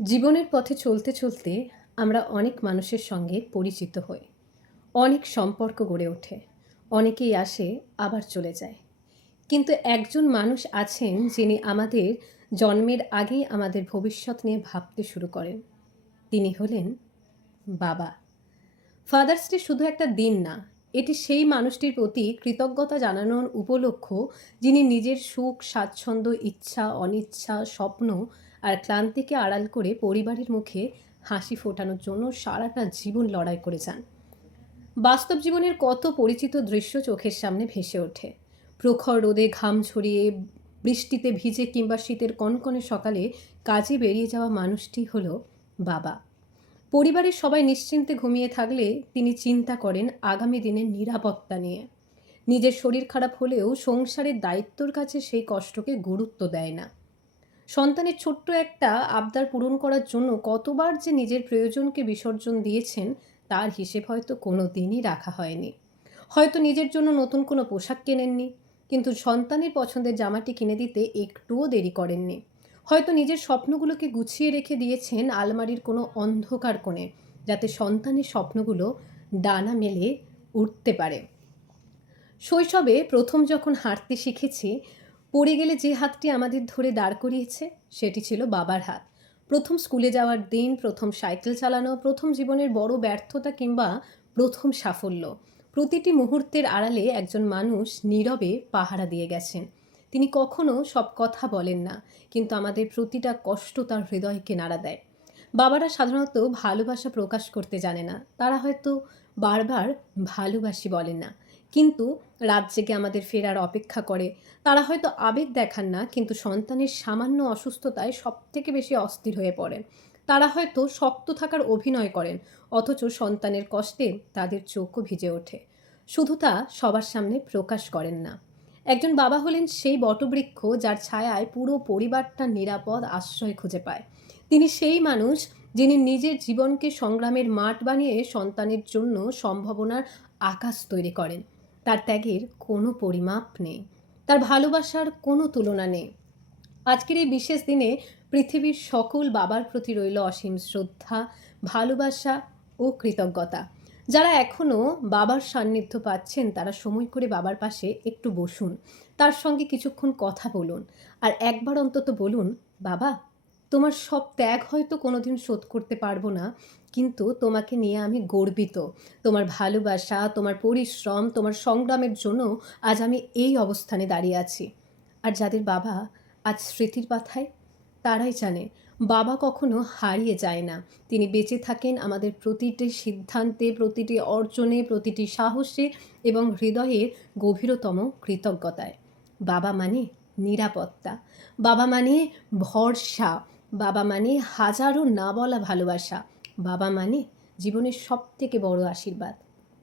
জীবনের পথে চলতে চলতে আমরা অনেক মানুষের সঙ্গে পরিচিত হই। অনেক সম্পর্ক গড়ে ওঠে। অনেকেই আসে আবার চলে যায়। কিন্তু একজন মানুষ আছেন যিনি আমাদের জন্মের আগেই আমাদের ভবিষ্যৎ নিয়ে ভাবতে শুরু করেন। তিনি হলেন বাবা। ফাদার্স ডে শুধু একটা দিন না, এটি সেই মানুষটির প্রতি কৃতজ্ঞতা জানানোর উপলক্ষ যিনি নিজের সুখ, স্বাচ্ছন্দ্য, ইচ্ছা, অনিচ্ছা, স্বপ্ন আর ক্লান্তিকে আড়াল করে পরিবারের মুখে হাসি ফোটানোর জন্য সারাটা জীবন লড়াই করে যান। বাস্তব জীবনের কত পরিচিত দৃশ্য চোখের সামনে ভেসে ওঠে। প্রখর রোদে ঘাম ঝরিয়ে, বৃষ্টিতে ভিজে কিংবা শীতের কনকনে সকালে কাজে বেরিয়ে যাওয়া মানুষটি হলো বাবা। পরিবারের সবাই নিশ্চিন্তে ঘুমিয়ে থাকলে তিনি চিন্তা করেন আগামী দিনের নিরাপত্তা নিয়ে। নিজের শরীর খারাপ হলেও সংসারের দায়িত্বর কাছে সেই কষ্টকে গুরুত্ব দেয় না। সন্তানের ছোট্ট একটা আবদার পূরণ করার জন্য কতবার যে নিজের প্রয়োজনকে বিসর্জন দিয়েছেন তার হিসেব হয়তো কোনো দিনই রাখা হয়নি। হয়তো নিজের জন্য নতুন কোনো পোশাক কেনেননি, কিন্তু সন্তানের পছন্দের জামাটি কিনে দিতে একটুও দেরি করেননি। হয়তো নিজের স্বপ্নগুলোকে গুছিয়ে রেখে দিয়েছেন আলমারির কোনো অন্ধকার কোণে, যাতে সন্তানের স্বপ্নগুলো ডানা মেলে উঠতে পারে। শৈশবে প্রথম যখন হাঁটতে শিখেছি, পড়ে গেলে যে হাতটি আমাদের ধরে দাঁড় করিয়েছে সেটি ছিল বাবার হাত। প্রথম স্কুলে যাওয়ার দিন, প্রথম সাইকেল চালানো, প্রথম জীবনের বড় ব্যর্থতা কিংবা প্রথম সাফল্য, প্রতিটি মুহূর্তের আড়ালে একজন মানুষ নীরবে পাহারা দিয়ে গেছেন। তিনি কখনো সব কথা বলেন না, কিন্তু আমাদের প্রতিটা কষ্ট তার হৃদয়কে নাড়া দেয়। বাবারা সাধারণত ভালোবাসা প্রকাশ করতে জানে না। তারা হয়তো বারবার ভালোবাসি বলেন না, কিন্তু রাত জেগে আমাদের ফেরার অপেক্ষা করে। তারা হয়তো আবেগ দেখান না, কিন্তু সন্তানের সামান্য অসুস্থতায় সবথেকে বেশি অস্থির হয়ে পড়েন। তারা হয়তো শক্ত থাকার অভিনয় করেন, অথচ সন্তানের কষ্টে তাদের চোখও ভিজে ওঠে। শুধু তা সবার সামনে প্রকাশ করেন না। একজন বাবা হলেন সেই বটবৃক্ষ যার ছায়ায় পুরো পরিবারটা নিরাপদ আশ্রয় খুঁজে পায়। তিনি সেই মানুষ যিনি নিজের জীবনকে সংগ্রামের মাঠ বানিয়ে সন্তানের জন্য সম্ভাবনার আকাশ তৈরি করেন। তার ত্যাগের কোনো পরিমাপ নেই, তার ভালোবাসার কোনো তুলনা নেই। আজকের এই বিশেষ দিনে পৃথিবীর সকল বাবার প্রতি রইল অসীম শ্রদ্ধা, ভালোবাসা ও কৃতজ্ঞতা। যারা এখনও বাবার সান্নিধ্য পাচ্ছেন তারা সময় করে বাবার পাশে একটু বসুন, তার সঙ্গে কিছুক্ষণ কথা বলুন, আর একবার অন্তত বলুন, বাবা, তোমার সব ত্যাগ হয়তো কোনোদিন শোধ করতে পারবো না, কিন্তু তোমাকে নিয়ে আমি গর্বিত। তোমার ভালোবাসা, তোমার পরিশ্রম, তোমার সংগ্রামের জন্য আজ আমি এই অবস্থানে দাঁড়িয়ে আছি। আর যাদের বাবা আজ স্মৃতির পাথায়, তারাই জানে বাবা কখনো হারিয়ে যায় না। তিনি বেঁচে থাকেন আমাদের প্রতিটি সিদ্ধান্তে, প্রতিটি অর্জনে, প্রতিটি সাহসে এবং হৃদয়ের গভীরতম কৃতজ্ঞতায়। বাবা মানে নিরাপত্তা, বাবা মানে ভরসা, বাবা মানে হাজারো না বলা ভালোবাসা, বাবা মানে জীবনের সবথেকে বড় আশীর্বাদ।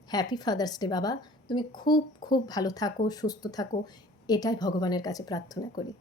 হ্যাপি ফাদার্স ডে বাবা। তুমি খুব খুব ভালো থাকো, সুস্থ থাকো, এটাই ভগবানের কাছে প্রার্থনা করি।